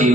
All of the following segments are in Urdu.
3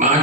5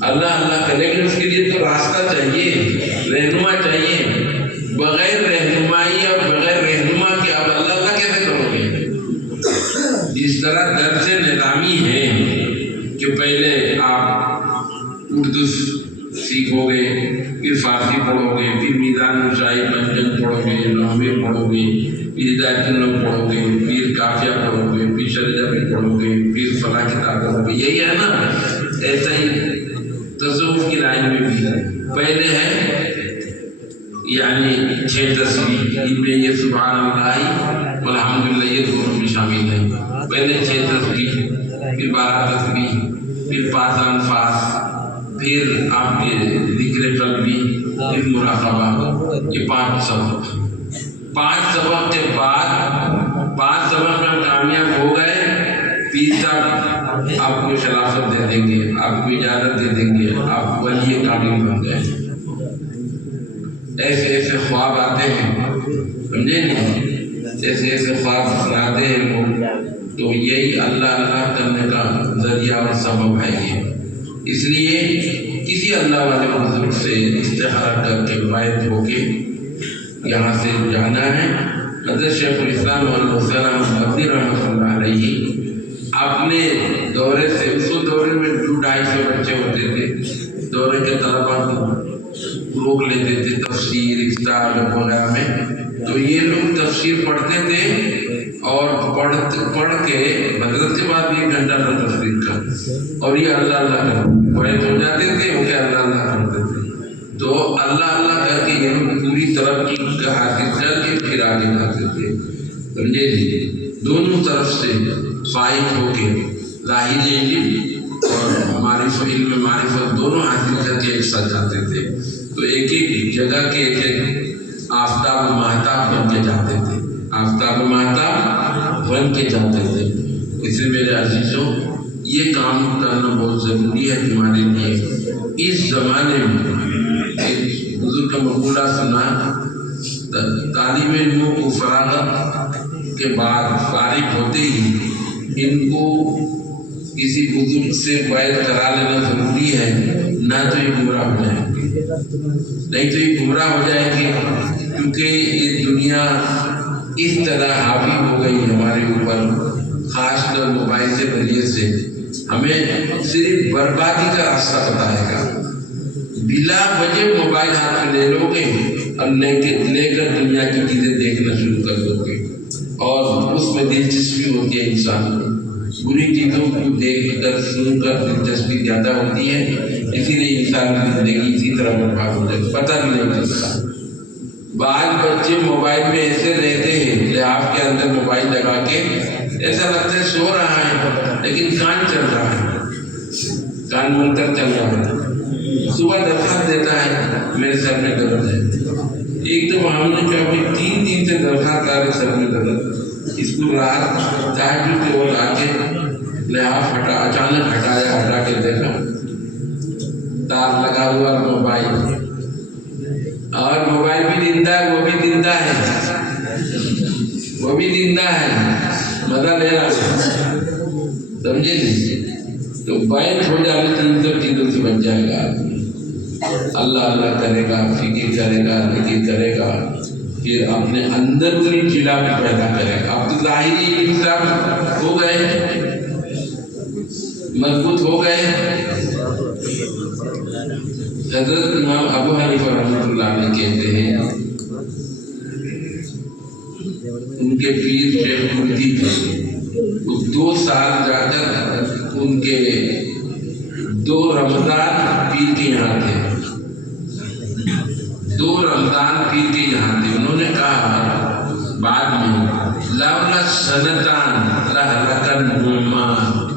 اللہ اللہ کرے گی، اس کے لیے تو راستہ چاہیے، رہنما چاہیے۔ بغیر رہنمائی اور بغیر رہنما کے آپ اللہ اللہ کیسے کرو گے؟ جس طرح درس نظامی ہے کہ پہلے آپ اردو سیکھو گے، پھر فارسی پڑھو گے، پھر میزان نشائی پنجن پڑھو گے، نحوے پڑھو گے، پھر ہدایت النحو پڑھو گے، پھر قافیہ پڑھو گے، پھر شرح بھی پڑھو گے، پھر فلاں کتاب پڑھو گے، یہی ہے نا؟ ایسا ہی تصوف کی لائن میں بھی پہلے ہے یعنی 6 تسبیح، ان میں یہ سبحان اللہ والحمدللہ یہ دونوں بھی شامل ہیں۔ پہلے 6 تسبیح، پھر 12 تسبیح، پھر 5 انفاس، پھر آپ کے ذکر قلبی، پھر مراقبہ، یہ 5 سبق۔ 5 سبق کے بعد 5 سبق میں کامیاب ہو گئے، پیر صاحب آپ کو شرافت دے دیں گے، آپ کو اجازت دے دیں گے، آپ ولی کامل بن گئے۔ ایسے ایسے خواب آتے ہیں، سمجھے نہیں؟ ایسے ایسے خواب سناتے ہیں لوگ، تو یہی اللہ اللہ کرنے کا ذریعہ اور سبب ہے یہ۔ اس لیے کسی اللہ والے بزرگ سے استخارہ کر کے باعث ہو کے یہاں سے جانا ہے۔ حضرت شیخ الاسلام مدنی رحمۃ اللہ علیہ اپنے دورے سے، اس دورے میں 200-250 بچے ہوتے تھے، دورے کے طلباء کو روک لیتے تھے تفسیر افطار وغیرہ میں، تو یہ لوگ تفسیر پڑھتے تھے اور پڑھ کے حضرت کے بعد 1 گھنٹہ کا تفسیر کا، اور یہ اللہ اللہ کر بیت ہو جاتے تھے، وہ کہ اللہ اللہ کرتے تھے، تو اللہ اللہ کر کے یہ لوگ پوری ترقی حاصل کر کے پھر آگے جاتے تھے، سمجھے جی؟ دونوں طرف سے فائد ہو کے ظاہر علم اور علم معرفت دونوں حاصل کر کے ایک ساتھ جاتے تھے، تو ایک ایک جگہ کے ایک ایک آفتاب و مہتاب بن کے جاتے تھے، آفتاب و مہتاب بن کے جاتے تھے۔ اس لیے میرے عزیزوں، یہ کام کرنا بہت ضروری ہے تمہارے لیے۔ اس زمانے میں ایک بزرگ کا مقولہ سنا، طالب علموں کو فراغت کے بعد فارغ ہوتے ہی ان کو کسی بزرگ سے بیعت کرا لینا ضروری ہے، نہ تو یہ گمراہ ہو جائیں گے، نہیں تو یہ گمراہ ہو جائیں گے، کیونکہ یہ دنیا اس طرح حاوی ہو گئی ہمارے اوپر، خاص کر موبائل کے ذریعے سے ہمیں صرف بربادی کا راستہ بتائے گا۔ بلا وجہ موبائل ہاتھ میں لے لو گے اور لے کر دنیا کی چیزیں دیکھنا شروع کر دو گے، اور اس میں دلچسپی ہوتی ہے انسان کو، بری چیزوں کو دیکھ کر سن کر دلچسپی زیادہ ہوتی ہے، اسی لیے انسان کی زندگی اسی طرح برباد ہو جائے، پتہ بھی نہیں چلتا۔ بعض بچے موبائل میں ایسے رہتے ہیں، لحاف کے اندر موبائل لگا کے ایسا لگتا ہے سو رہا ہے لیکن کان چل رہا ہے، کان منتر چل رہا ہے، صبح درخواست دیتا ہے میرے سر میں درد ہے، ایک تو ہم نے کیا ہوئی 3 دن سے درخواست آ رہے سر میں درد، اس کو رات تہجد کے وقت آ کے لحاف اچانک ہٹا کے دیکھا تار لگا ہوا موبائل، اور موبائل بھی زندہ ہے، وہ بھی زندہ ہے، وہ بھی زندہ ہے، مزہ لے رہا ہے، سمجھے نہیں؟ تو بیعت ہو جانے سے ان سب چیزوں سے بچ جائے گا آدمی، اللہ اللہ کرے گا، فکر کرے گا، ذکر کرے گا، پھر اپنے اندر کی چلا بھی پیدا کرے گا۔ اب تو ظاہری انسان ہو گئے، مضبوط ہو گئے۔ حضرت امام ابو حنیفہ رحمۃ اللہ علیہ کہتے ہیں، ان کے پیر شیخ مردی تھے، وہ 2 سال جا کر ان کے 2 رمضان پیر کے یہاں تھے، 2 رمضان پیر کے یہاں تھے۔ انہوں نے کہا بعد میں لولا سنتان لہلک النعمان،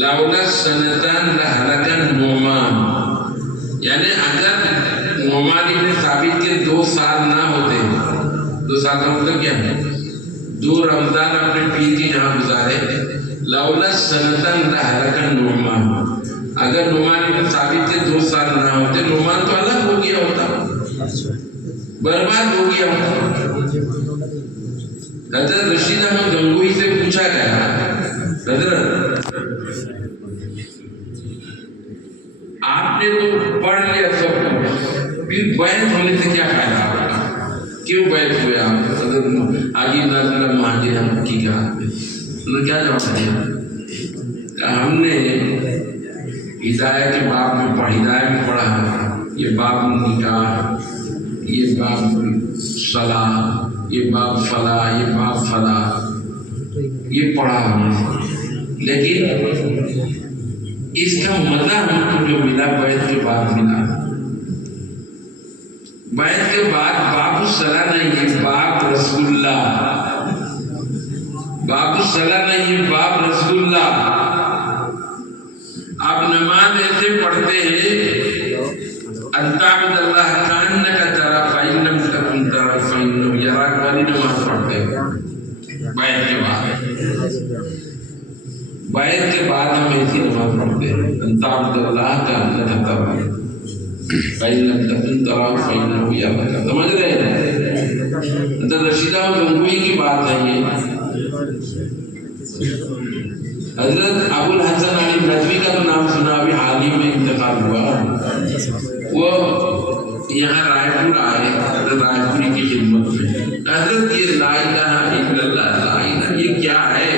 لولا سنتان لہلک النعمان، یعنی اگر نعمان ابن ثابت کے 2 سال نہ ہوتے، 2 سال کا مطلب کیا ہے، 2 رمضان اپنے پیر کے یہاں گزارے، لولا سنتان لہلک النعمان، اگر نعمان ابن ثابت کے 2 سال نہ ہوتے، نعمان تو الگ ہو گیا ہوتا، برباد ہو گیا ہوتا۔ حضرت رشید احمد گنگوہی سے پوچھا گیا، حضرت نے تو پڑھ لیا سب کچھ، پھر بیعت ہونے سے کیا فائدہ آپ کا؟ کیوں بیعت ہوئے آپ؟ حضرت حاجی ناظر مہاجر ہم کی کہا، انہوں نے کیا جواب دیا؟ ہم نے ہدایت کے باب میں ہدایت میں پڑھا، یہ باب نکاح، یہ باب صلاح، یہ باب فلاح، یہ باب فلاح، یہ پڑھا ہم نے، لیکن اس کا مزہ ہم کو جو ملا بیعت کے بعد ملا۔ بیعت کے بعد باب الصلاح نہیں ہے، باب رسول اللہ، باب الصلاح نہیں ہے، باب رسول اللہ۔ آپ نماز ایسے پڑھتے ہیں، ان تعبد اللہ کانک تراہ فإن لم تکن تراہ فإنہ یراک والی نماز پڑھتے ہیں بیعت کے بعد۔ بیعت کے بعد ہم ایسی نماز پڑھتے ہیں، ان تعبد اللہ کانک تراہ فإن لم تکن تراہ فإنہ یراک۔ سمجھ رہے ہیں؟ حضرت رشیدہ گنگوئی کی بات ہے یہ۔ حضرت ابو الحسن علی ندوی کا تو نام سنا، ابھی حال ہی میں انتقال ہوا، وہ یہاں رائے پور آئے حضرت رائے پوری کی خدمت میں۔ حضرت یہ لا الہ الا اللہ، لا الہ یہ کیا ہے،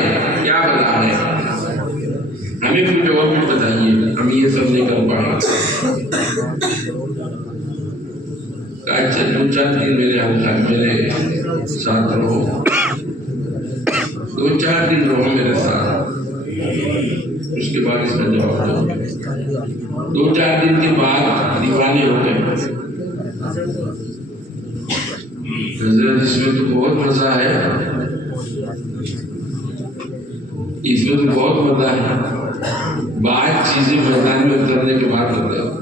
کیا بلا ہے، ہمیں کچھ اور بھی بتائیے، ہم یہ سب نہیں کر پائے۔ اچھا دو چار دن میرے ساتھ رہو، دو چار دن رہو میرے ساتھ، اس کے بعد اس کا جواب دو۔ دو چار دن کے بعد دیوانے ہو گئے حضرت، اس میں تو بہت مزہ ہے، اس میں تو بہت مزہ ہے، بعض چیزیں میدان میں اترنے کے بعد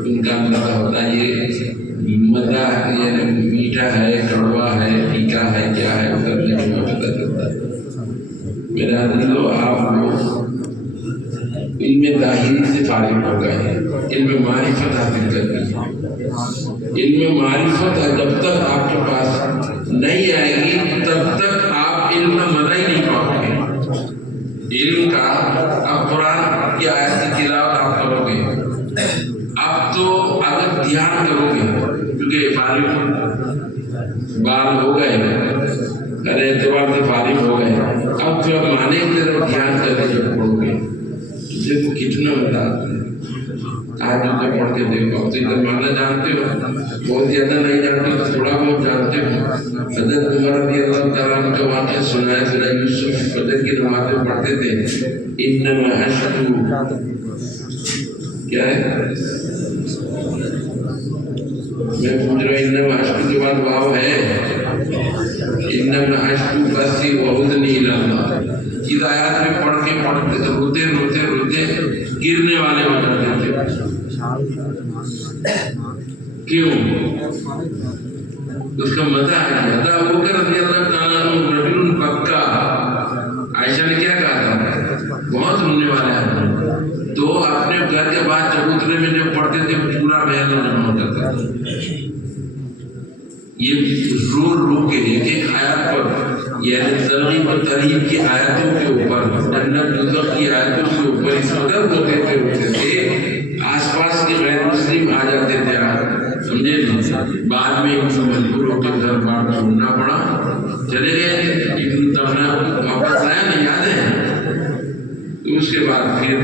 ان کا اندازہ ہوتا ہے یہ مزہ یہ میٹھا ہے، کڑوا ہے، پھیکا ہے، کیا ہے، اترنے کے بعد پتہ چلتا ہے۔ میرے عزیزو، آپ لوگ علم ظاہری سے فارغ ہو گئے ہیں، علم معرفت حاصل کرنی ہے۔ علم معرفت جب تک آپ کے پاس نہیں آئے گی تب تک آپ علم کا مزہ ہی نہیں پاؤ گے۔ علم کا اب قرآن کی آیت کی تلاوت آپ کرو گے، اب تو اگر دھیان کرو گے، کیونکہ فارغ بال ہو گئے، ہر اعتبار سے فارغ ہو گئے، اب جو معنی کی طرف دھیان کرنے جب پڑھو گے، دیکھو کتنا مزہ آتا ہے۔ آج جو پڑھ کے دیکھو، اب تو ادھر معنی جانتے ہو، بہت زیادہ نہیں جانتے ہو، تھوڑا بہت جانتے ہو۔ حضرت عمر رضی اللہ تعالیٰ عنہ کا واقعہ سنایا، سورہ یوسف فجر کی نمازیں پڑھتے تھے، انما اشکو کیا ہے، میں پوچھ رہا ہوں، انما اشکو کے بعد واو ہے، انما اشکو بسی وحزنی الی اللہ۔ اس آیات میں پڑھ کے پڑھتے روتے روتے روتے گرنے والے ہو جاتے تھے۔ کیوں؟ اس کا مزہ آ گیا تھا۔ ابو بکر رضی اللہ تعالیٰ عنہ رجل بکا، عائشہ نے کیا کہا تھا، بہت رونے والے آدمی، تو اپنے گھر کے بعد چبوترے میں جب پڑھتے تھے پورا بیان جمع ہوتا تھا۔ یہ رو رو کے ایک ایک آیت پر، یعنی ترغیب و ترہیب کی آیتوں کے اوپر، جنت دوزخ کی آیتوں کے اوپر اس قدر ہوتے تھے، آس پاس کے غیر مسلم آ جاتے تھے، سمجھے، بعد میں مجبور ہو کے گھر بار چھوڑنا پڑا، چلے گئے۔ ابن تغنا واپس آیا نا، یاد ہے، تو اس کے بعد پھر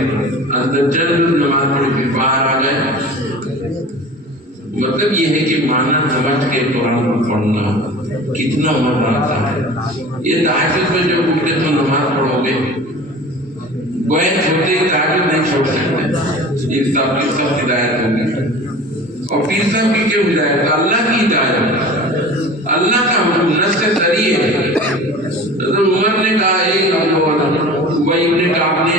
اندر چند نماز پڑھ کے باہر آ گئے۔ مطلب یہ ہے کہ معنی سمجھ کے قرآن کو پڑھنا کتنا مزہ آتا ہے۔ یہ تہجد میں جو اٹھ کے تو نماز پڑھو گے، بیعت ہوتے ہی تہجد نہیں چھوڑ سکتے، یہ سب کی سب ہدایت ہوگی۔ اور پیر صاحب کی کیوں ہدایت؟ اللہ کی ہدایت، اللہ کا حکم، نص سری ہے۔ حضرت عمر نے کہا، ایک ابی بن کعب نے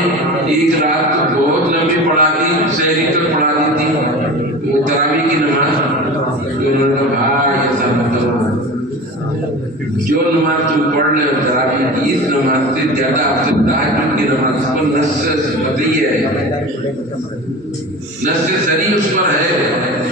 ایک رات بہت لمبی پڑھا دی، سحری تک پڑھا دی تھی وہ تراویح کی نماز، تو انہوں نے کہا بھائی ایسا مت کرو، جو نماز تم پڑھ رہے ہو تراویح کی، اس نماز سے زیادہ آپ سے تہجد کی نماز پر نص سری ہے، نص سری اس پر ہے۔